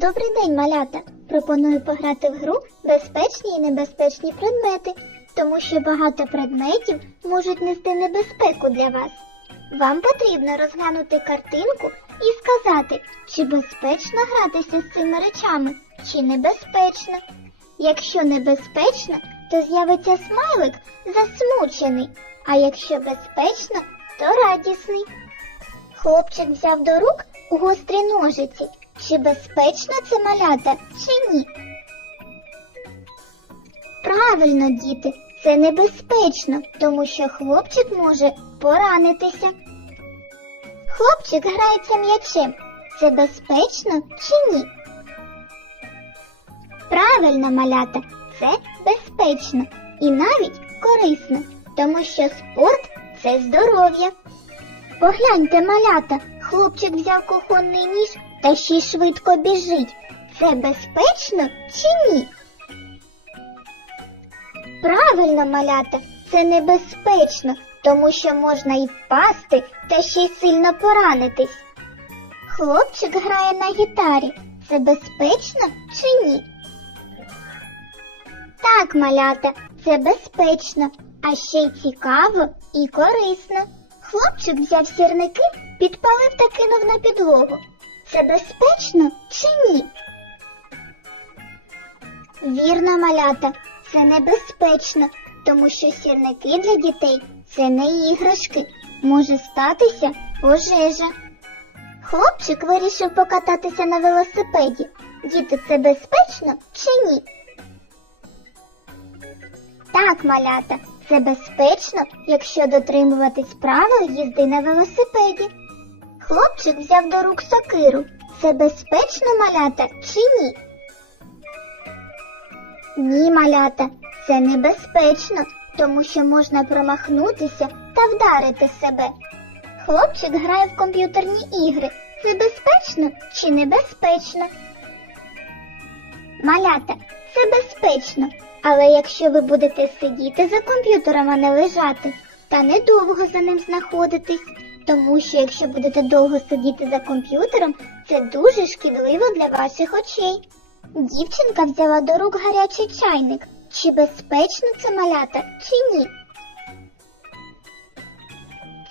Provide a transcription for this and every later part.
Добрий день, малята! Пропоную пограти в гру безпечні і небезпечні предмети, тому що багато предметів можуть нести небезпеку для вас. Вам потрібно розглянути картинку і сказати, чи безпечно гратися з цими речами, чи небезпечно. Якщо небезпечно, то з'явиться смайлик засмучений, а якщо безпечно, то радісний. Хлопчик взяв до рук гострі ножиці. Чи безпечно це малята, чи ні? Правильно, діти, це небезпечно, тому що хлопчик може поранитися. Хлопчик грається м'ячем. Це безпечно чи ні? Правильно, малята, це безпечно і навіть корисно, тому що спорт це здоров'я. Погляньте, малята, хлопчик взяв кухонний ніж та ще й швидко біжить. Це безпечно чи ні? Правильно, малята, це небезпечно, тому що можна і впасти та ще й сильно поранитись. Хлопчик грає на гітарі. Це безпечно чи ні? Так, малята, це безпечно, а ще й цікаво і корисно. Хлопчик взяв сірники, підпалив та кинув на підлогу. Це безпечно чи ні? Вірно, малята, це небезпечно, тому що сірники для дітей це не іграшки. Може статися пожежа. Хлопчик вирішив покататися на велосипеді. Діти, це безпечно чи ні? Так, малята, це безпечно, якщо дотримуватись правил їзди на велосипеді. Хлопчик взяв до рук сокиру. Це безпечно, малята, чи ні? Ні, малята, це небезпечно, тому що можна промахнутися та вдарити себе. Хлопчик грає в комп'ютерні ігри. Це безпечно чи небезпечно? Малята, це безпечно, але якщо ви будете сидіти за комп'ютером, а не лежати, та недовго за ним знаходитись, тому що якщо будете довго сидіти за комп'ютером, це дуже шкідливо для ваших очей. Дівчинка взяла до рук гарячий чайник. Чи безпечно це малята, чи ні?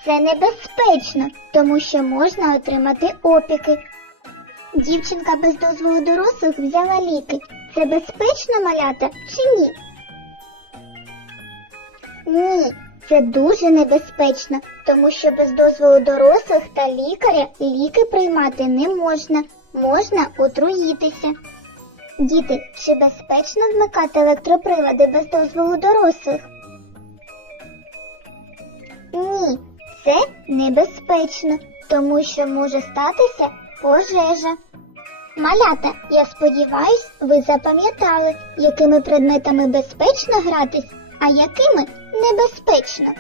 Це небезпечно, тому що можна отримати опіки. Дівчинка без дозволу дорослих взяла ліки. Це безпечно малята чи ні? Ні, це дуже небезпечно, тому що без дозволу дорослих та лікаря ліки приймати не можна, можна отруїтися. Діти, чи безпечно вмикати електроприлади без дозволу дорослих? Ні, це небезпечно, тому що може статися пожежа. Малята, я сподіваюсь, ви запам'ятали, якими предметами безпечно гратись, а якими небезпечно.